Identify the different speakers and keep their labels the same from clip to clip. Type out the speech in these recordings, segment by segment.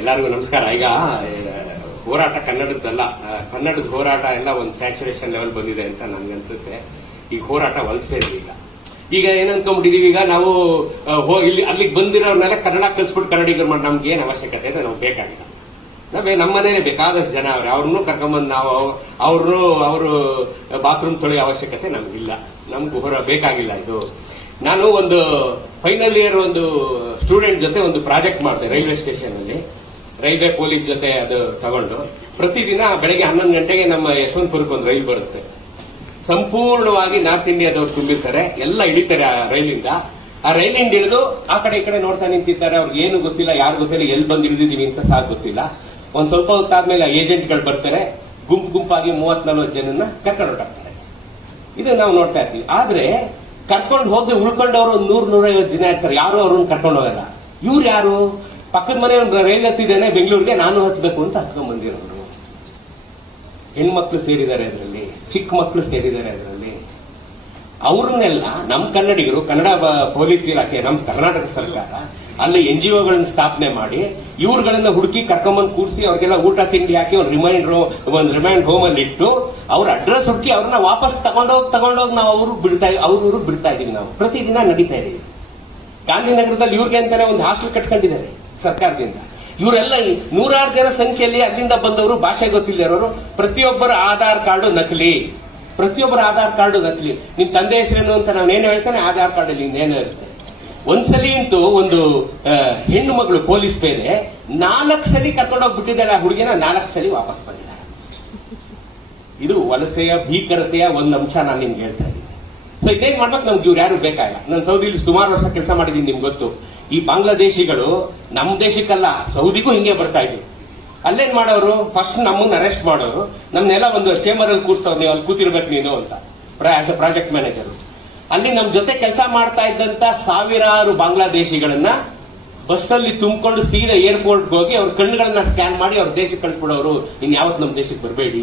Speaker 1: ಎಲ್ಲರಿಗೂ ನಮಸ್ಕಾರ. ಈಗ ಹೋರಾಟ ಕನ್ನಡದ್ದಲ್ಲ. ಕನ್ನಡದ ಹೋರಾಟ ಎಲ್ಲ ಒಂದು ಸ್ಯಾಚುರೇಷನ್ ಲೆವೆಲ್ ಬಂದಿದೆ ಅಂತ ನನ್ಗೆ ಅನ್ಸುತ್ತೆ. ಈಗ ಹೋರಾಟ ವಲಸೆ ಇರಲಿಲ್ಲ ಈಗ. ಏನ್ ಈಗ ನಾವು ಇಲ್ಲಿ, ಅಲ್ಲಿಗೆ ಬಂದಿರೋರ್ನೆಲ್ಲ ಕನ್ನಡ ಕಲ್ಸ್ಬಿಟ್ಟು ಕನ್ನಡಿಗರು ಮಾಡಿ ನಮ್ಗೆ ಏನ್ ಅವಶ್ಯಕತೆ ಇದೆ? ನಮ್ಗೆ ಬೇಕಾಗಿಲ್ಲ. ನಾವೇ ನಮ್ಮನೇನೆ ಬೇಕಾದಷ್ಟು ಜನ ಅವ್ರೆ. ಅವ್ರನ್ನೂ ಕರ್ಕೊಂಬಂದು ನಾವು ಅವ್ರು ಅವರು ಬಾತ್ರೂಮ್ ತೊಳೆಯೋ ಅವಶ್ಯಕತೆ ನಮಗಿಲ್ಲ. ನಮ್ಗೆ ಹೊರ ಬೇಕಾಗಿಲ್ಲ ಇದು. ನಾನು ಒಂದು ಫೈನಲ್ ಇಯರ್ ಒಂದು ಸ್ಟೂಡೆಂಟ್ ಜೊತೆ ಒಂದು ಪ್ರಾಜೆಕ್ಟ್ ಮಾಡಿದೆ ರೈಲ್ವೆ ಸ್ಟೇಷನ್ ಅಲ್ಲಿ. ರೈಲ್ವೆ ಪೊಲೀಸ್ ಜೊತೆ ಅದು ತಗೊಂಡು, ಪ್ರತಿದಿನ ಬೆಳಗ್ಗೆ ಹನ್ನೊಂದು ಗಂಟೆಗೆ ನಮ್ಮ ಯಶವಂತಪುರಕ್ಕೆ ಒಂದು ರೈಲು ಬರುತ್ತೆ. ಸಂಪೂರ್ಣವಾಗಿ ನಾರ್ತ್ ಇಂಡಿಯಾದವ್ರು ತುಂಬಿರ್ತಾರೆ, ಎಲ್ಲ ಇಳಿತಾರೆ ಆ ರೈಲಿಂದ. ಆ ರೈಲಿಂದ ಇಳಿದು ಆ ಕಡೆ ಈ ಕಡೆ ನೋಡ್ತಾ ನಿಂತಿರ್ತಾರೆ, ಅವ್ರಿಗೆ ಏನು ಗೊತ್ತಿಲ್ಲ, ಯಾರು ಗೊತ್ತಿಲ್ಲ, ಎಲ್ಲಿ ಬಂದು ಇಳಿದಿದ್ದೀವಿ ಅಂತ ಸಹ ಗೊತ್ತಿಲ್ಲ. ಒಂದ್ ಸ್ವಲ್ಪ ಹೊತ್ತಾದ್ಮೇಲೆ ಏಜೆಂಟ್ಗಳು ಬರ್ತಾರೆ, ಗುಂಪು ಗುಂಪಾಗಿ ಮೂವತ್ ನಲ್ವತ್ತು ಜನನ್ನ ಕರ್ಕೊಂಡು ಹೊರಟಾಗ್ತಾರೆ ಇದು ನಾವು ನೋಡ್ತಾ ಇರ್ತೀವಿ ಆದ್ರೆ ಕರ್ಕೊಂಡು ಹೋಗಿ ಉಳ್ಕೊಂಡವರು ಒಂದು ನೂರ್ ನೂರೈವತ್ತು ಜನ ಇರ್ತಾರೆ, ಯಾರು ಅವ್ರನ್ನ ಕರ್ಕೊಂಡು ಹೋಗಲ್ಲ. ಇವ್ರು ಯಾರು? ಪಕ್ಕದ ಮನೆ ರೈಲ್ ಹತ್ತಿದ್ದೇನೆ, ಬೆಂಗಳೂರಿಗೆ ನಾನು ಹತ್ತಬೇಕು ಅಂತ ಹತ್ಕೊಂಡ್ ಬಂದಿರೋರು. ಹೆಣ್ಮಕ್ಳು ಸೇರಿದ್ದಾರೆ ಅದರಲ್ಲಿ, ಚಿಕ್ಕ ಮಕ್ಕಳು ಸೇರಿದ್ದಾರೆ ಅದರಲ್ಲಿ. ಅವ್ರನ್ನೆಲ್ಲ ನಮ್ಮ ಕನ್ನಡಿಗರು, ಕನ್ನಡ ಪೊಲೀಸ್ ಇಲಾಖೆ ನಮ್ಮ ಕರ್ನಾಟಕ ಸರ್ಕಾರ ಅಲ್ಲಿ ಎನ್ ಜಿ ಒಗಳನ್ನ ಸ್ಥಾಪನೆ ಮಾಡಿ, ಇವ್ರುಗಳನ್ನ ಹುಡುಕಿ ಕರ್ಕೊಂಬಂದು ಕೂರಿಸಿ ಅವ್ರಿಗೆಲ್ಲ ಊಟ, ತಿಂಡಿ ಹಾಕಿ ಒಂದು ರಿಮೈಂಡ್ ಒಂದು ರಿಮೈಂಡ್ ಹೋಮ್ ಅಲ್ಲಿ ಇಟ್ಟು, ಅವ್ರ ಅಡ್ರೆಸ್ ಹುಡುಕಿ ಅವ್ರನ್ನ ವಾಪಸ್ ತಗೊಂಡೋಗಿ ತಗೊಂಡೋಗಿ ನಾವು ಅವರು ಬಿಡ್ತಾ ಅವ್ರ ಬಿಡ್ತಾ ಇದೀವಿ ನಾವು. ಪ್ರತಿದಿನ ನಡೀತಾ ಇದೀವಿ ಗಾಂಧಿನಗರದಲ್ಲಿ ಇವ್ರಿಗೆ ಅಂತಾನೆ ಒಂದು ಹಾಸ್ಟೆಲ್ ಕಟ್ಕೊಂಡಿದ್ದಾರೆ. ಸರ್ಕಾರದಿಂದ. ಇವರೆಲ್ಲ ನೂರಾರು ಜನ ಸಂಖ್ಯೆಯಲ್ಲಿ ಅಲ್ಲಿಂದ ಬಂದವರು ಭಾಷೆ ಗೊತ್ತಿಲ್ಲದವರು ಪ್ರತಿಯೊಬ್ಬರ ಆಧಾರ್ ಕಾರ್ಡು ನಕಲಿ. ಪ್ರತಿಯೊಬ್ಬರ ಆಧಾರ್ ಕಾರ್ಡು ನಕಲಿ. ನಿಮ್ ತಂದೆ ಹೆಸರೇನು ಅಂತ ನಾನು ಏನು ಹೇಳ್ತಾನೆ, ಆಧಾರ್ ಕಾರ್ಡ್ ಅಲ್ಲಿ ಏನು ಇರುತ್ತೆ ಒಂದ್ಸಲಿ ಅಂತೂ ಒಂದು ಹೆಣ್ಣು ಮಗಳು ಪೊಲೀಸ್ ಪೇದೆ, ನಾಲ್ಕು ಸಲಿ ಕರ್ಕೊಂಡೋಗ್ಬಿಟ್ಟಿದ್ದಾಳೆ ಆ ಹುಡುಗಿನ, ನಾಲ್ಕು ಸಲಿ ವಾಪಸ್ ಬಂದಿದ್ದಾರೆ ಇದು ವಲಸೆಯ, ಭೀಕರತೆಯ ಒಂದು ಅಂಶ ನಾನು ನಿಮ್ಗೆ ಹೇಳ್ತಾ ಇದ್ದೀನಿ. ಸೊ ಇದೇನ್ ಮಾಡ್ಬೇಕು? ನಮ್ಗೆ ಇವ್ರು ಯಾರು ಬೇಕಾಗಿಲ್ಲ. ನಾನು ಸೌದಿಲಿ ಸುಮಾರು ವರ್ಷ ಕೆಲಸ ಮಾಡಿದ್ದೀನಿ ನಿಮ್ಗೆ ಗೊತ್ತು. ಈ ಬಾಂಗ್ಲಾದೇಶಿಗಳು ನಮ್ಮ ದೇಶಕ್ಕಲ್ಲ, ಸೌದಿಗೂ ಹಿಂಗೆ ಬರ್ತಾ ಇದ್ರು. ಅಲ್ಲೇನ್ ಮಾಡೋರು? ಫಸ್ಟ್ ನಮ್ಮನ್ನ ಅರೆಸ್ಟ್ ಮಾಡೋರು. ನಮ್ನೆಲ್ಲ ಒಂದು ಚೇಂಬರ್ ಅಲ್ಲಿ ಕೂರ್ಸೋರು, ನೀವು ಅಲ್ಲಿ ಕೂತಿರ್ಬೇಕು ನೀನು ಅಂತ ಆಸ್ ಎ ಪ್ರಾಜೆಕ್ಟ್ ಮ್ಯಾನೇಜರ್ ಅಲ್ಲಿ ನಮ್ ಜೊತೆ ಕೆಲಸ ಮಾಡ್ತಾ ಇದ್ದಂತ ಸಾವಿರಾರು ಬಾಂಗ್ಲಾದೇಶಿಗಳನ್ನ ಬಸ್ಸಲ್ಲಿ ತುಂಬಿಕೊಂಡು ಸೀದಾ ಏರ್ಪೋರ್ಟ್ ಹೋಗಿ ಅವ್ರ ಕಣ್ಣುಗಳನ್ನ ಸ್ಕ್ಯಾನ್ ಮಾಡಿ ಅವ್ರ ದೇಶಕ್ಕೆ ಕಳಿಸ್ಬಿಡೋರು. ಇನ್ ಯಾವತ್ತು ನಮ್ಮ ದೇಶಕ್ಕೆ ಬರಬೇಡಿ.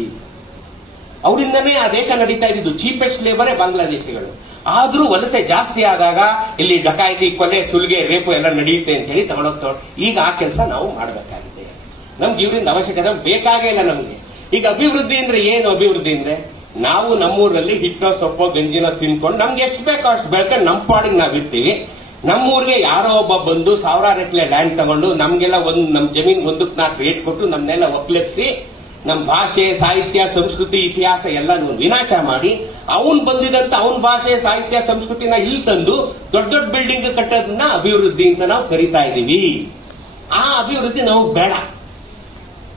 Speaker 1: ಅವರಿಂದನೇ ಆ ದೇಶ ನಡೀತಾ ಇದ್ದಿದ್ದು. ಚೀಪೆಸ್ಟ್ ಲೇಬರೇ ಬಾಂಗ್ಲಾದೇಶಿಗಳು. ಆದ್ರೂ ವಲಸೆ ಜಾಸ್ತಿ ಆದಾಗ ಇಲ್ಲಿ ಡಕಾಯಿತಿ, ಕೊಲೆ, ಸುಲಿಗೆ, ರೇಪು ಎಲ್ಲ ನಡೆಯುತ್ತೆ ಅಂತ ಹೇಳಿ ತಗೊಂಡೋಗ್ತಾ ಈಗ ಆ ಕೆಲಸ ನಾವು ಮಾಡಬೇಕಾಗಿದೆ. ನಮ್ಗೆ ಇವರಿಂದ ಅವಶ್ಯಕತೆ ಬೇಕಾಗೇ ಇಲ್ಲ ನಮಗೆ. ಈಗ ಅಭಿವೃದ್ಧಿ ಅಂದ್ರೆ ಏನು ಅಭಿವೃದ್ಧಿ ಅಂದ್ರೆ? ನಾವು ನಮ್ಮೂರಲ್ಲಿ ಹಿಟ್ಟೋ, ಸೊಪ್ಪೋ, ಗಂಜಿನೋ ತಿನ್ಕೊಂಡು ನಮ್ಗೆ ಎಷ್ಟು ಬೇಕೋ ಅಷ್ಟು ಬೆಳ್ಕೊಂಡು ನಮ್ಮ ಪಾಡಿಗೆ ನಾವು ಇರ್ತೀವಿ. ನಮ್ಮೂರಿಗೆ ಯಾರೋ ಒಬ್ಬ ಬಂದು ಸಾವಿರಾರು ಎಕ್ಲೆ ಲ್ಯಾಂಡ್ ತಗೊಂಡು ನಮ್ಗೆಲ್ಲ ಒಂದು ನಮ್ಮ ಜಮೀನ್ ಒಂದಕ್ಕೆ ನಾಲ್ಕು ರೇಟ್ ಕೊಟ್ಟು ನಮ್ಮನ್ನೆಲ್ಲ ಒಕ್ಲೆಪ್ಸಿ ನಮ್ಮ ಭಾಷೆ, ಸಾಹಿತ್ಯ, ಸಂಸ್ಕೃತಿ, ಇತಿಹಾಸ ಎಲ್ಲ ವಿನಾಶ ಮಾಡಿ ಅವನ್ ಬಂದಿದಂತ ಅವನ ಭಾಷೆ, ಸಾಹಿತ್ಯ, ಸಂಸ್ಕೃತಿನ ಇಲ್ಲಿ ತಂದು ದೊಡ್ಡ ದೊಡ್ಡ ಬಿಲ್ಡಿಂಗ್ ಕಟ್ಟೋದನ್ನ ಅಭಿವೃದ್ಧಿ ಅಂತ ನಾವು ಕರಿತಾ ಇದೀವಿ ಆ ಅಭಿವೃದ್ಧಿ ನಾವು ಬೇಡ.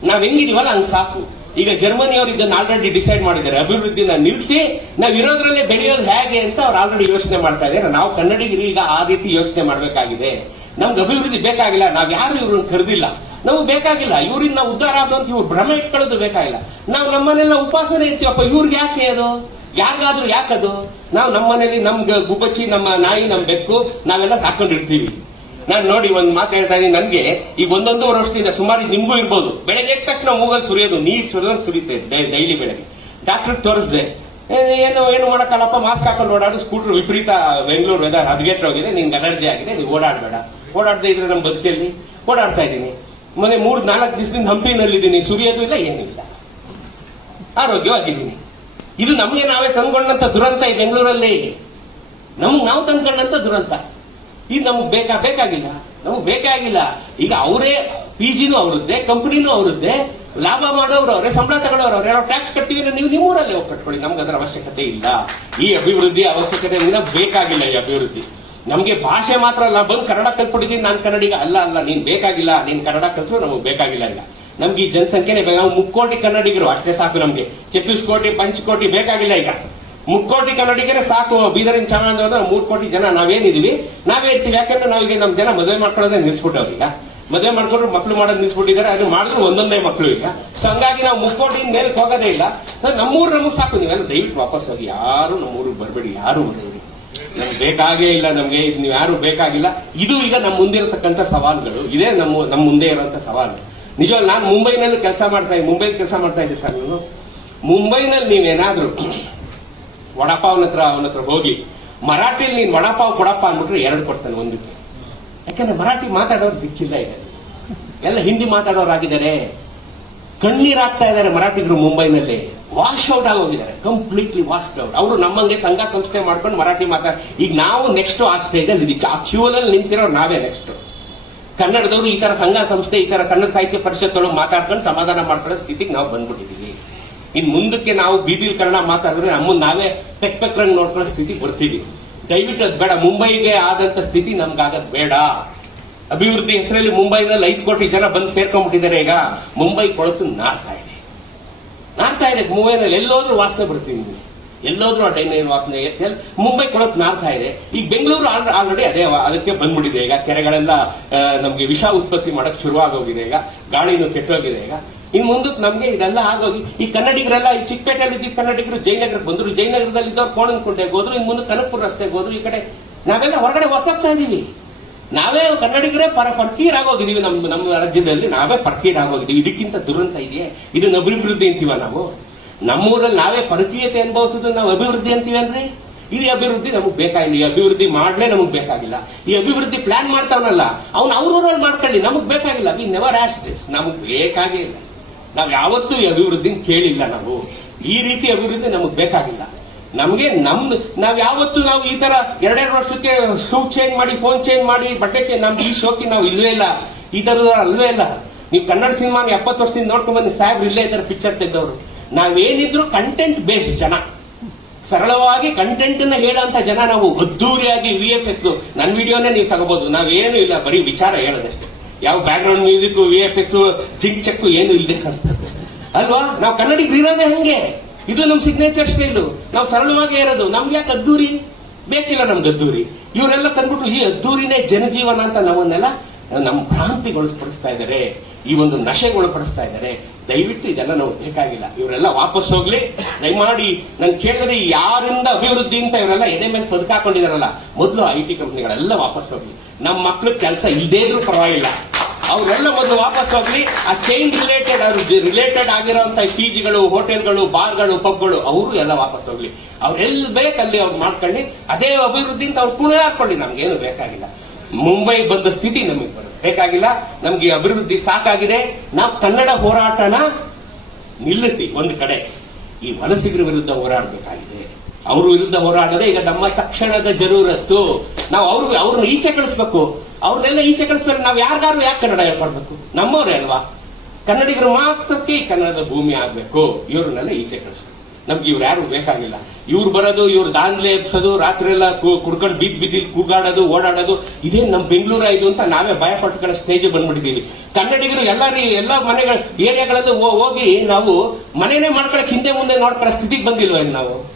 Speaker 1: ನಾವ್ ಹೆಂಗಿದೀವಲ್ಲ ಹಂಗ್ ಸಾಕು. ಈಗ ಜರ್ಮನಿ ಅವರು ಇದನ್ನ ಆಲ್ರೆಡಿ ಡಿಸೈಡ್ ಮಾಡಿದ್ದಾರೆ. ಅಭಿವೃದ್ಧಿನ ನಿಲ್ಲಿಸಿ ನಾವ್ ಇರೋದ್ರಲ್ಲೇ ಬೆಳೆಯೋದು ಹೇಗೆ ಅಂತ ಅವ್ರು ಆಲ್ರೆಡಿ ಯೋಚನೆ ಮಾಡ್ತಾ ಇದ್ದಾರೆ. ನಾವು ಕನ್ನಡಿಗರು ಈಗ ಆ ರೀತಿ ಯೋಚನೆ ಮಾಡಬೇಕಾಗಿದೆ. ನಮ್ಗೆ ಅಭಿವೃದ್ಧಿ ಬೇಕಾಗಿಲ್ಲ. ನಾವ್ ಯಾರು ಇವ್ರನ್ನ ಕರೆದಿಲ್ಲ. ನಮಗೆ ಬೇಕಾಗಿಲ್ಲ. ಇವ್ರಿಂದ ನಾವು ಉದ್ಧಾರ ಆದ ಇವ್ರು ಭ್ರಮೆ ಇಟ್ಕೊಳ್ಳೋದು ಬೇಕಾಗಿಲ್ಲ. ನಾವು ನಮ್ಮನೆಲ್ಲ ಉಪಾಸನೆ ಇರ್ತೀವಪ್ಪ. ಇವ್ರಿಗೆ ಯಾಕೆ ಅದು? ಯಾರಿಗಾದ್ರೂ ಯಾಕದು? ನಾವು ನಮ್ಮ ಮನೆಯಲ್ಲಿ ನಮ್ಗೆ ಗುಬ್ಬಚ್ಚಿ, ನಮ್ಮ ನಾಯಿ ನಮ್ ಬೆಕ್ಕು, ನಾವೆಲ್ಲ ಸಾಕೊಂಡಿರ್ತೀವಿ ನಾನು ನೋಡಿ ಒಂದು ಮಾತು ಹೇಳ್ತಾ ಇದ್ದೀನಿ. ನನ್ಗೆ ಈಗ ಒಂದೊಂದೂವರೆ ವರ್ಷದಿಂದ ಸುಮಾರು ನಿಮಗೂ ಇರ್ಬೋದು. ಬೆಳಗ್ಗೆ ತಕ್ಷಣ ಮೂಗಲ್ ಸುರಿಯೋದು, ನೀರ್ ಸುರಿಯೋದು ಸುರಿಯುತ್ತೆ ಡೈಲಿ ಬೆಳಗ್ಗೆ. ಡಾಕ್ಟರ್ ತೋರಿಸ್ದೆ. ಏನು ಏನು ಮಾಡಕ್ಕಲ್ಲಪ್ಪ, ಮಾಸ್ಕ್ ಹಾಕೊಂಡು ಓಡಾಡು. ಸ್ಕೂಟರ್ ವಿಪರೀತ ಬೆಂಗಳೂರು ವೆದರ್ ಹದಗೆಟ್ ಹೋಗಿದೆ. ನಿಂಗೆ ಅಲರ್ಜಿ ಆಗಿದೆ, ನೀವು ಓಡಾಡಬೇಡ. ಓಡಾಡದೇ ಇದ್ರೆ ನಮ್ಮ ಬದುಕಲ್ಲಿ ಓಡಾಡ್ತಾ ಇದ್ದೀನಿ. ಮೊನ್ನೆ ಮೂರ್ ನಾಲ್ಕು ದಿವಸದಿಂದ ಹಂಪಿನಲ್ಲಿದ್ದೀನಿ. ಸುರಿಯೋದು ಇಲ್ಲ ಏನಿಲ್ಲ ಆರೋಗ್ಯವಾಗಿದ್ದೀನಿ. ಇದು ನಮಗೆ ನಾವೇ ತಂದ್ಕೊಂಡಂತ ದುರಂತ ಈ ಬೆಂಗಳೂರಲ್ಲಿ. ನಮ್ಗೆ ನಾವು ತಂದ್ಕೊಂಡಂತ ದುರಂತ. ಇದು ನಮ್ಗೆ ಬೇಕಾ, ಬೇಕಾಗಿಲ್ಲ. ನಮಗೆ ಬೇಕಾಗಿಲ್ಲ ಈಗ ಅವರೇ ಪಿ ಜಿನೂ ಅವರದ್ದೇ ಕಂಪನಿನೂ ಅವರದ್ದೇ. ಲಾಭ ಮಾಡೋರು ಅವರೇ, ಸಂಬಳ ತಗೊಳ್ಳೋರು ಅವ್ರೆ. ಟ್ಯಾಕ್ಸ್ ಕಟ್ತೀವಿ ನೀವು ನೀವು ನಿಮ್ಮೂರಲ್ಲೇ ಹೋಗಿ ಕಟ್ಕೊಳ್ಳಿ. ನಮ್ಗೆ ಅದರ ಅವಶ್ಯಕತೆ ಇಲ್ಲ. ಈ ಅಭಿವೃದ್ಧಿ ಅವಶ್ಯಕತೆಯಿಂದ ಬೇಕಾಗಿಲ್ಲ ಈ ಅಭಿವೃದ್ಧಿ. ನಮಗೆ ಭಾಷೆ ಮಾತ್ರ ಅಲ್ಲ. ಬಂದು ಕನ್ನಡ ಕಲ್ತ್ಬಿಟ್ಟಿದ್ದೀನಿ ನಾನು ಕನ್ನಡಿಗ ಅಲ್ಲ ಅಲ್ಲ. ನೀನ್ ಬೇಕಾಗಿಲ್ಲ. ನೀನ್ ಕನ್ನಡ ಕಲ್ತ್ರು ನಮಗೆ ಬೇಕಾಗಿಲ್ಲ ಈಗ. ನಮ್ಗೆ ಈ ಜನಸಂಖ್ಯೆನೇ ಬೇಕು ನಾವು ಮುಕ್ಕೋಟಿ ಕನ್ನಡಿಗರು, ಅಷ್ಟೇ ಸಾಕು ನಮ್ಗೆ. ಚತುಷ್ಕೋಟಿ ಪಂಚಕೋಟಿ ಬೇಕಾಗಿಲ್ಲ ಈಗ. ಮುಕ್ಕೋಟಿ ಕನ್ನಡಿಗರೇ ಸಾಕು. ಬೀದರಿನ ಚಾಮರಾಜ ಮೂರ್ ಕೋಟಿ ಜನ ನಾವೇನಿದೀವಿ. ನಾವೇ ಇರ್ತೀವಿ. ಯಾಕಂದ್ರೆ ನಾವೀಗ ನಮ್ ಜನ ಮದುವೆ ಮಾಡ್ಕೊಳ್ಳೋದೇ ನಿಲ್ಸ್ಬಿಟ್ಟವ್ರು ಈಗ. ಮದುವೆ ಮಾಡ್ಕೊಂಡ್ರು ಮಕ್ಕಳು ಮಾಡೋದು ನಿಲ್ಸ್ಬಿಟ್ಟಿದ್ದಾರೆ. ಅದು ಮಾಡಿದ್ರು ಒಂದೊಂದೇ ಮಕ್ಕಳು ಈಗ. ಸೊ ಹಂಗಾಗಿ ನಾವು ಮುಕ್ಕೋಟಿ ಮೇಲೆ ಹೋಗೋದೇ ಇಲ್ಲ. ನಮ್ಮೂರು ನಮಗೆ ಸಾಕು. ನೀವೆಲ್ಲ ದಯವಿಟ್ಟು ವಾಪಸ್ ಹೋಗಿ. ಯಾರು ನಮ್ಮೂರಿಗೆ ಬರಬೇಡಿ. ಯಾರು ಮನೆಯಲ್ಲಿ ನಮ್ಗೆ ಬೇಕಾಗೇ ಇಲ್ಲ ನಮ್ಗೆ. ಇದು ನೀವು ಯಾರು ಬೇಕಾಗಿಲ್ಲ. ಇದು ಈಗ ನಮ್ಮ ಮುಂದಿರತಕ್ಕಂಥ ಸವಾಲುಗಳು. ಇದೇ ನಮ್ಮ ನಮ್ಮ ಮುಂದೆ ಇರುವಂತ ಸವಾಲು. ನಿಜವಾಗಿ ನಾನು ಮುಂಬೈನಲ್ಲಿ ಕೆಲಸ ಮಾಡ್ತಾ ಇದ್ದೀನಿ ಮುಂಬೈಲಿ ಕೆಲಸ ಮಾಡ್ತಾ ಇದ್ದೆ ಸರ್ ನಾನು. ಮುಂಬೈನಲ್ಲಿ ನೀವೇನಾದ್ರೂ ವಡಪಾವ್ನ ಹತ್ರ, ಅವನ ಹತ್ರ ಹೋಗಿ, ಮರಾಠಿಲಿ ನೀನು ವಡಪಾವ್ ಕೊಡಪ್ಪ ಅಂದ್ಬಿಟ್ರೆ ಎರಡು ಕೊಡ್ತಾನೆ ಒಂದಕ್ಕೆ ಯಾಕಂದ್ರೆ ಮರಾಠಿ ಮಾತಾಡೋರು ದಿಕ್ಕಿಲ್ಲ ಇದೆ ಎಲ್ಲ ಹಿಂದಿ ಮಾತಾಡೋರಾಗಿದ್ದಾರೆ. ಕಣ್ಣೀರಾಗ್ತಾ ಇದ್ದಾರೆ ಮರಾಠಿಗರು ಮುಂಬೈನಲ್ಲಿ. ವಾಶ್ ಔಟ್ ಆಗೋಗಿದ್ದಾರೆ. ಕಂಪ್ಲೀಟ್ಲಿ ವಾಶ್ ಔಟ್ ಅವರು ನಮ್ಮಂಗೆ ಸಂಘ ಸಂಸ್ಥೆ ಮಾಡ್ಕೊಂಡು ಮರಾಠಿ ಮಾತಾಡ ಈಗ ನಾವು ನೆಕ್ಸ್ಟ್ ಆ ಸ್ಟೇಜಲ್ಲಿ ಇದಕ್ಕೆ. ಆ ಕ್ಯೂನಲ್ಲಿ ನಿಂತಿರೋರು ನಾವೇ ನೆಕ್ಸ್ಟ್ ಕನ್ನಡದವರು ಈ ತರ ಸಂಘ ಸಂಸ್ಥೆ, ಈ ತರ ಕನ್ನಡ ಸಾಹಿತ್ಯ ಪರಿಷತ್ಗಳು ಮಾತಾಡ್ಕೊಂಡು ಸಮಾಧಾನ ಮಾಡ್ಕೊಳ್ಳೋ ಸ್ಥಿತಿಗೆ ನಾವು ಬಂದ್ಬಿಟ್ಟಿದೀವಿ. ಇನ್ ಮುಂದಕ್ಕೆ ನಾವು ಬೀದಿಲ್ ಕನ್ನಡ ಮಾತಾಡಿದ್ರೆ ನಮ್ಮನ್ನ ನಾವೇ ಪೆಕ್ ಪೆಕ್ ರಂಗ್ ನೋಡ್ಕೊಳ್ಳೋ ಸ್ಥಿತಿಗೆ ಬರ್ತೀವಿ. ದಯವಿಟ್ಟು ಅದು ಬೇಡ, ಮುಂಬೈಗೆ ಆದಂತ ಸ್ಥಿತಿ ನಮ್ಗಾಗದ್ ಬೇಡ. ಅಭಿವೃದ್ಧಿ ಹೆಸರಲ್ಲಿ ಮುಂಬೈನಲ್ಲಿ ಐದು ಕೋಟಿ ಜನ ಬಂದು ಸೇರ್ಕೊಂಡ್ಬಿಟ್ಟಿದ್ದಾರೆ ಈಗ. ಮುಂಬೈ ಕೊಳತು ನಾರ್ತಾ ಇದೆ. ನಾರ್ತಾ ಇದೆ, ಮುಂಬೈನಲ್ಲಿ ಎಲ್ಲೋದ್ರೂ ವಾಸನೆ ಬರ್ತೀನಿ ಎಲ್ಲೋದ್ರೂ ಆ ಡೈನೇನ್ ವಾಸನೆ ಮುಂಬೈ ಕೊಳತು ನಾರ್ತಾ ಇದೆ. ಈಗ ಬೆಂಗಳೂರು ಆಲ್ರೆಡಿ ಅದೇ ಅದಕ್ಕೆ ಬಂದ್ಬಿಟ್ಟಿದೆ ಈಗ. ಕೆರೆಗಳೆಲ್ಲ ನಮಗೆ ವಿಷ ಉತ್ಪತ್ತಿ ಮಾಡಕ್ ಶುರುವಾಗೋಗಿದೆ ಈಗ. ಗಾಳಿನೂ ಕೆಟ್ಟೋಗಿದೆ ಈಗ. ಇನ್ ಮುಂದಕ್ಕೆ ನಮ್ಗೆ ಇದೆಲ್ಲ ಆಗೋಗಿ, ಈ ಕನ್ನಡಿಗರೆಲ್ಲ, ಈ ಚಿಕ್ಕಪೇಟೆಯಲ್ಲಿ ಇದ್ದಿದ್ದ ಕನ್ನಡಿಗರು ಜಯನಗರಕ್ಕೆ ಬಂದ್ರು. ಜಯನಗರದಲ್ಲಿ ಇದ್ದವ್ರು ಕೋಣನ್ಕುಂಟೆಗೆ ಹೋದ್ರು, ಇನ್ ಮುಂದೆ ಕನಕಪುರ ರಸ್ತೆಗೆ ಹೋದ್ರು. ಈ ಕಡೆ ನಾವೆಲ್ಲ ಹೊರಗಡೆ ಹೊರಟೋಗ್ತಾ ಇದೀವಿ. ನಾವೇ ಕನ್ನಡಿಗರೇ ಪರ ಪರ್ಕೀರಾಗೋಗಿದೀವಿ ನಮ್ಮ ನಮ್ಮ ರಾಜ್ಯದಲ್ಲಿ. ನಾವೇ ಪರ್ಕೀರಾಗೋಗಿದೀವಿ ಇದಕ್ಕಿಂತ ದುರಂತ ಇದೆಯೇ? ಇದನ್ನ ಅಭಿವೃದ್ಧಿ ಅಂತೀವ ನಾವು? ನಮ್ಮೂರಲ್ಲಿ ನಾವೇ ಪರಕೀಯತೆ ಅನುಭವಿಸೋದು ನಾವು ಅಭಿವೃದ್ಧಿ ಅಂತೀವೇನ್ರಿ ಈ ಅಭಿವೃದ್ಧಿ ನಮಗ್ ಬೇಕಾಗಿಲ್ಲ ಈ ಅಭಿವೃದ್ಧಿ ಮಾಡಲೇ ನಮಗ್ ಬೇಕಾಗಿಲ್ಲ. ಈ ಅಭಿವೃದ್ಧಿ ಪ್ಲಾನ್ ಮಾಡ್ತಾವನಲ್ಲ, ಅವ್ನು ಅವ್ರವ್ರಲ್ಲಿ ಮಾಡ್ಕೊಳ್ಳಿ, ನಮಗ್ ಬೇಕಾಗಿಲ್ಲ. ವಿ ನೆವರ್ ಆಸ್ ದಿಸ್ ನಮಗ್ ಬೇಕಾಗೇ ಇಲ್ಲ. ನಾವ್ ಯಾವತ್ತೂ ಈ ಅಭಿವೃದ್ಧಿ ಕೇಳಿಲ್ಲ ನಾವು. ಈ ರೀತಿ ಅಭಿವೃದ್ಧಿ ನಮಗ್ ಬೇಕಾಗಿಲ್ಲ. ನಮಗೆ ನಮ್, ನಾವ್ ಯಾವತ್ತು ನಾವು ಈ ತರ ಎರಡೆರಡು ವರ್ಷಕ್ಕೆ ಶೂ ಚೇಂಜ್ ಮಾಡಿ ಫೋನ್ ಚೇಂಜ್ ಮಾಡಿ ಬಟ್ಟೆ ಚೇಂಜ್ ನಮ್ಗೆ ಈ ಶೋಕಿ ನಾವು ಇಲ್ವೇ ಇಲ್ಲ. ಈ ತರದ ಅಲ್ವೇ ಇಲ್ಲ. ನೀವು ಕನ್ನಡ ಸಿನಿಮಾನ ಎಪ್ಪತ್ತು ವರ್ಷದಿಂದ ನೋಡ್ಕೊಂಡ್ ಬಂದು ಸಾಹೇಬ್ರು ಇಲ್ಲೇ ಇದ್ದಾರೆ ಪಿಕ್ಚರ್ ತೆಗೆದವರು. ನಾವೇನಿದ್ರು ಕಂಟೆಂಟ್ ಬೇಸ್ಡ್ ಜನ. ಸರಳವಾಗಿ ಕಂಟೆಂಟ್ ಅನ್ನ ಹೇಳೋಂತ ಜನ ನಾವು. ಅದ್ದೂರಿಯಾಗಿ ವಿ ಎಫ್ ಎಕ್ಸ್ ನನ್ನ ವಿಡಿಯೋನೇ ನೀವು ತಗೋಬಹುದು ನಾವೇನು ಇಲ್ಲ. ಬರೀ ವಿಚಾರ ಹೇಳೋದಷ್ಟೇ. ಯಾವ background music V F X ಚಿಕ್ ಚೆಕ್ ಏನು ಇಲ್ಲದೆ ಅಲ್ವಾ? ನಾವು ಕನ್ನಡಿಗರು ಇರೋದೇ ಹಂಗೆ. ಇದು ನಮ್ ಸಿಗ್ನೇಚರ್ ಸ್ಟೈಲು ನಾವು ಸರಳವಾಗಿ ಇರೋದು ನಮ್ಗೆ ಯಾಕೆ ಅದ್ದೂರಿ? ಬೇಕಿಲ್ಲ ನಮ್ಗೆ ಅದ್ದೂರಿ. ಇವರೆಲ್ಲ ತಂದ್ಬಿಟ್ಟು ಈ ಅದ್ದೂರಿನೇ ಜನಜೀವನ ಅಂತ ನಮ್ಮನ್ನೆಲ್ಲ ನಮ್ಮ ಭ್ರಾಂತಿಗೊಳಿಸ್ಪಡಿಸ್ತಾ ಇದ್ದಾರೆ. ಈ ಒಂದು ನಶೆಗೊಳಪಡಿಸ್ತಾ ಇದ್ದಾರೆ. ದಯವಿಟ್ಟು ಇದೆಲ್ಲ ನಾವು ಬೇಕಾಗಿಲ್ಲ. ಇವರೆಲ್ಲ ವಾಪಸ್ ಹೋಗ್ಲಿ. ದಯಮಾಡಿ ನಾನು ಕೇಳಿದ್ರೆ ಯಾರಿಂದ ಅಭಿವೃದ್ಧಿ ಅಂತ ಇವರೆಲ್ಲ ಎದೆ ಮೇಲೆ ಬದುಕಾಕೊಂಡಿದಾರಲ್ಲ ಮೊದಲು ಐ ಟಿ ಕಂಪ್ನಿಗಳೆಲ್ಲ ವಾಪಸ್ ಹೋಗ್ಲಿ. ನಮ್ಮ ಮಕ್ಳು ಕೆಲಸ ಇಲ್ಲದೇ ಇದ್ರೂ ಪರವಾಗಿಲ್ಲ. ಅವರೆಲ್ಲ ಮೊದಲು ವಾಪಸ್ ಹೋಗ್ಲಿ. ಆ ಚೈನ್ ರಿಲೇಟೆಡ್ ಅವ್ರ ರಿಲೇಟೆಡ್ ಆಗಿರೋಂತ ಪಿಜಿಗಳು ಹೋಟೆಲ್ಗಳು, ಬಾರ್ಗಳು, ಪಬ್ಗಳು, ಅವರು ಎಲ್ಲ ವಾಪಸ್ ಹೋಗ್ಲಿ. ಅವ್ರೆಲ್ಲ ಬೇಕಲ್ಲಿ ಅವ್ರು ಮಾಡ್ಕೊಳ್ಳಿ. ಅದೇ ಅಭಿವೃದ್ಧಿ ಅಂತ ಅವ್ರು ಕುಣ ಹಾಕೊಳ್ಳಿ ನಮ್ಗೇನು ಬೇಕಾಗಿಲ್ಲ. ಮುಂಬೈ ಬಂದ ಸ್ಥಿತಿ ನಮಗೆ ಬರುತ್ತೆ. ಬೇಕಾಗಿಲ್ಲ ನಮ್ಗೆ ಅಭಿವೃದ್ಧಿ ಸಾಕಾಗಿದೆ. ನಾವು ಕನ್ನಡ ಹೋರಾಟನ ನಿಲ್ಲಿಸಿ ಒಂದು ಕಡೆ. ಈ ವಲಸಿಗರ ವಿರುದ್ಧ ಹೋರಾಡಬೇಕಾಗಿದೆ. ಅವ್ರ ವಿರುದ್ಧ ಹೋರಾಡದೆ ಈಗ ನಮ್ಮ ತಕ್ಷಣದ ಜರೂರತ್ತು. ನಾವು ಅವ್ರಿಗೆ ಅವ್ರನ್ನ ಈಚೆ ಕಳಿಸ್ಬೇಕು. ಅವ್ರನ್ನೆಲ್ಲ ಈಚೆ ಕಳಿಸ್ಬೇಕು ನಾವು ಯಾರಿಗಾರು ಯಾಕೆ ಕನ್ನಡ ಏರ್ಪಡ್ಬೇಕು? ನಮ್ಮವ್ರೇ ಅಲ್ವಾ? ಕನ್ನಡಿಗರು ಮಾತ್ರಕ್ಕೆ ಕನ್ನಡದ ಭೂಮಿ ಆಗ್ಬೇಕು. ಇವ್ರನ್ನೆಲ್ಲ ಈಚೆ ಕಳಿಸ್ಬೇಕು. ನಮ್ಗೆ ಇವ್ರು ಯಾರು ಬೇಕಾಗಿಲ್ಲ. ಇವ್ರು ಬರೋದು, ಇವ್ರು ದಾನ್ಲೆ ಎಬ್ಸೋದು, ರಾತ್ರಿ ಎಲ್ಲ ಕುಡ್ಕೊಂಡು ಬಿದ್ದು ಬಿದ್ದಿಲ್ ಕೂಗಾಡೋದು, ಓಡಾಡೋದು, ಇದೇ ನಮ್ಮ ಬೆಂಗಳೂರ ಇದು ಅಂತ ನಾವೇ ಭಯ ಪಟ್ಕೊಳ್ಳೋ ಸ್ಟೇಜ್ ಬಂದ್ಬಿಟ್ಟಿದೀವಿ. ಕನ್ನಡಿಗರು ಎಲ್ಲ ಎಲ್ಲ ಮನೆಗಳ, ಏರಿಯಾಗಳಲ್ಲಿ ಹೋಗಿ ನಾವು ಮನೆನೇ ಮಾಡ್ಕೊಳಕ್ ಹಿಂದೆ ಮುಂದೆ ನೋಡ್ಕೊಳ್ಳೋ ಸ್ಥಿತಿಗೆ ಬಂದಿಲ್ವ ನಾವು?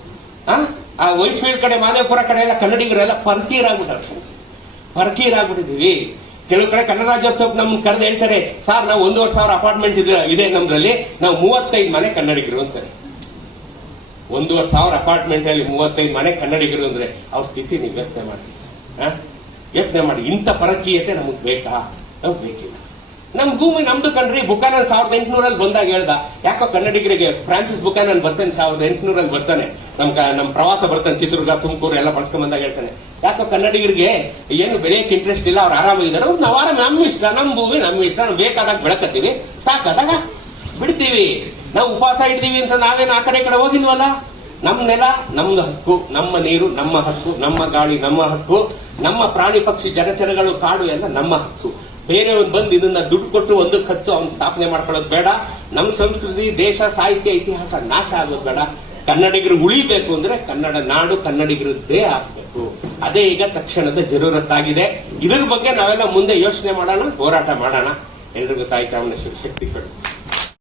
Speaker 1: ಆ? ವೈಟ್ ಫೀಲ್ಡ್ ಕಡೆ, ಮಾದೇವಪುರ ಕಡೆ ಎಲ್ಲ ಕನ್ನಡಿಗರೆಲ್ಲ ಪರ್ಕೀರಾಗ್ಬಿಟ್ಟಾರೆ ಪರ್ಕೀರಾಗ್ಬಿಟ್ಟಿದೀವಿ ಕೆಲವು ಕಡೆ ಕನ್ನಡ ರಾಜ್ಯೋತ್ಸವ ನಮ್ಮ ಕರೆದು ಹೇಳ್ತಾರೆ, ಸರ್, ನಾವು ಒಂದೂವರೆ ಸಾವಿರ ಅಪಾರ್ಟ್ಮೆಂಟ್ ಇದೆ ನಮ್ದ್ರಲ್ಲಿ, ನಾವು ಮೂವತ್ತೈದು ಮನೆ ಕನ್ನಡಿಗರು ಅಂತಾರೆ. ಒಂದೂವರೆ ಸಾವಿರ ಅಪಾರ್ಟ್ಮೆಂಟ್ ಅಲ್ಲಿ ಮೂವತ್ತೈದು ಮನೆ ಕನ್ನಡಿಗರು ಅಂದ್ರೆ ಅವ್ರ ಸ್ಥಿತಿ ನೀವು ಯೋಚನೆ ಮಾಡಿ? ಯೋಚನೆ ಮಾಡಿ. ಇಂಥ ಪರಕೀಯತೆ ನಮಗ್ ಬೇಕಾ? ನಮ್ಗೆ ಬೇಕಿಲ್ಲ. ನಮ್ ಭೂಮಿ ನಮ್ದು ಕಣ್ರಿ. ಬುಕಾನನ್ ಸಾವಿರದ ಎಂಟುನೂರಲ್ಲಿ ಬಂದಾಗ ಹೇಳ್ದ. ಯಾಕೋ ಕನ್ನಡಿಗರಿಗೆ ಫ್ರಾನ್ಸಿಸ್ ಬುಕಾನನ್ ಬರ್ತಾನೆ, ಸಾವಿರದ ಎಂಟುನೂರಲ್ಲಿ ಬರ್ತಾನೆ. ನಮ್ ನಮ್ ಪ್ರವಾಸ ಬರ್ತಾನೆ, ಚಿತ್ರದುರ್ಗ, ತುಮಕೂರು ಎಲ್ಲ ಬಳಸ್ಕೊಂಡ್ ಬಂದಾಗ ಹೇಳ್ತಾನೆ. ಯಾಕೋ ಕನ್ನಡಿಗರಿಗೆ ಏನು ಬೆಳೆಯಕ್ಕೆ ಇಂಟ್ರೆಸ್ಟ್ ಇಲ್ಲ, ಅವ್ರು ಆರಾಮಾಗಿದ್ದಾರೆ ನಾವು ಆರಾಮ ನಮ್ಮ ಇಷ್ಟ ನಮ್ ಭೂಮಿ ನಮ್ಮ ಇಷ್ಟ ನಾವು ಬೇಕಾದಾಗ ಬೆಳಕತ್ತೀವಿ. ಸಾಕಾದಾಗ ಬಿಡ್ತೀವಿ. ನಾವು ಉಪವಾಸ ಇಡ್ತೀವಿ ಅಂತ ನಾವೇನು ಆ ಕಡೆ ಕಡೆ ಹೋಗಿಲ್ವಲ್ಲ? ನಮ್ಮ ನೆಲ, ನಮ್ದು ಹಕ್ಕು, ನಮ್ಮ ನೀರು, ನಮ್ಮ ಹಕ್ಕು, ನಮ್ಮ ಗಾಳಿ, ನಮ್ಮ ಹಕ್ಕು, ನಮ್ಮ ಪ್ರಾಣಿ ಪಕ್ಷಿ ಜಲಚರಗಳು ಕಾಡು, ಎಲ್ಲ ನಮ್ಮ ಹಕ್ಕು. ಬೇರೆಯವ್ರು ಬಂದು ಇದನ್ನ ದುಡ್ಡು ಕೊಟ್ಟು ಒಂದು ಹತ್ತು ಅವ್ನು ಸ್ಥಾಪನೆ ಮಾಡ್ಕೊಳ್ಳೋದು ಬೇಡ. ನಮ್ಮ ಸಂಸ್ಕೃತಿ, ದೇಶ, ಸಾಹಿತ್ಯ, ಇತಿಹಾಸ ನಾಶ ಆಗೋದು ಬೇಡ. ಕನ್ನಡಿಗರು ಉಳಿಬೇಕು ಅಂದ್ರೆ ಕನ್ನಡ ನಾಡು ಕನ್ನಡಿಗರದ್ದೇ ಆಗ್ಬೇಕು. ಅದೇ ಈಗ ತಕ್ಷಣದ ಜರೂರತ್ತಾಗಿದೆ. ಇದ್ರ ಬಗ್ಗೆ ನಾವೆಲ್ಲ ಮುಂದೆ ಯೋಚನೆ ಮಾಡೋಣ, ಹೋರಾಟ ಮಾಡೋಣ. ಎಲ್ರಿಗೂ ತಾಯಿ ಚಾಮುಂಡೇಶ್ವರಿ ಶಕ್ತಿ